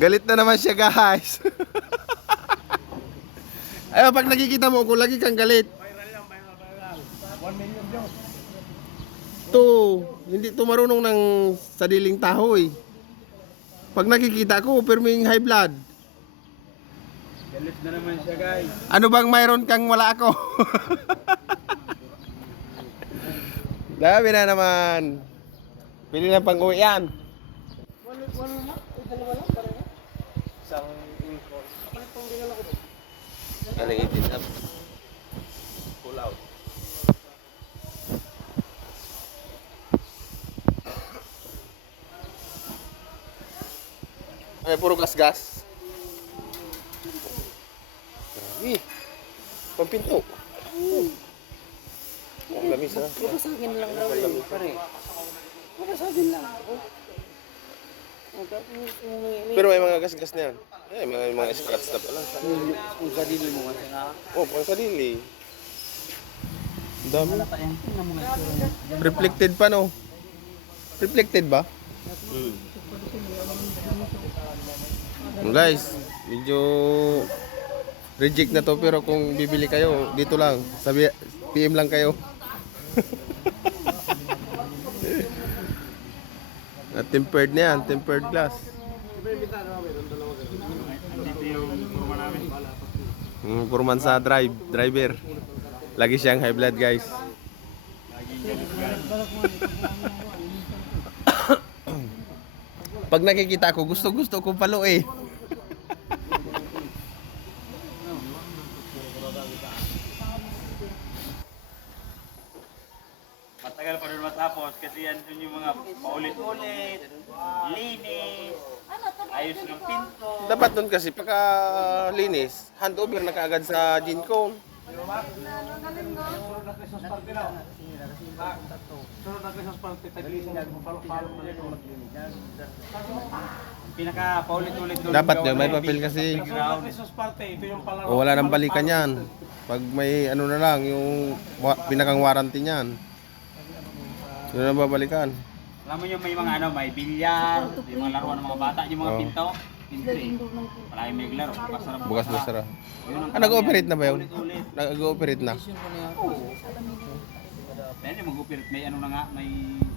Galit na naman siya, guys. Ayun, pag nakikita mo ko, lagi kang galit. Viral. 1 million views. Hindi to marunong ng sariling tao eh. Pag nakikita ko, perming high blood. Galit na naman siya, guys. Ano bang mayroon kang wala ako? Dami na naman. Pili na pang uwi yan. Isang incon. Galing itin up. Pull out. Ay, puro gas-gas. Grabe. Pampinto. Ang lamis na. Babasagin lang daw yun, pare. Babasagin lang. Pero may mga gas-gas na yan. Eh, mga scratch na pala. Kung kadili mo kasi na. Oh, pang sarili. Ang dami. Wala pa yan. Tingnan mo nga itsura niya. Reflected pa, no? Reflected ba? Guys, medyo reject na to, pero kung bibili kayo, dito lang. PM lang kayo. At tempered na yan, tempered glass. Andito yung kurma namin. Purman sa driver. Lagi siyang high blood, guys. Laging galit, guys. Pag nakikita ko, gusto ko palo eh. Matagal pa rin matapos kasi yan dun yung mga paulit-ulit, linis, ayos ng pinto. Dapat nun kasi pagka linis, handover na kaagad sa Gincon. Sunod na Christmas party na. Sunod na Christmas party, taglisin yan. Palo-palo na rin maglinis. Pinaka paulit-ulit doon. Dapat yun, may papel kasi. Sunod na Christmas party, ito yung palaro. O wala nang balikan yan. Pag may ano na lang, yung pinakang warranty niyan. Yun ang babalikan. Alam mo yung may mga ano, may bilyar, yung mga laruan ng mga bata, yung mga Oo. pinto. Pinto eh. Palagi may glaro, basara. Bukas na sara. Yun ang Nag-ooperate na ba yun? Ulit-ulit. Nag-ooperate na. Yan yung mag-operate, may ano na nga, may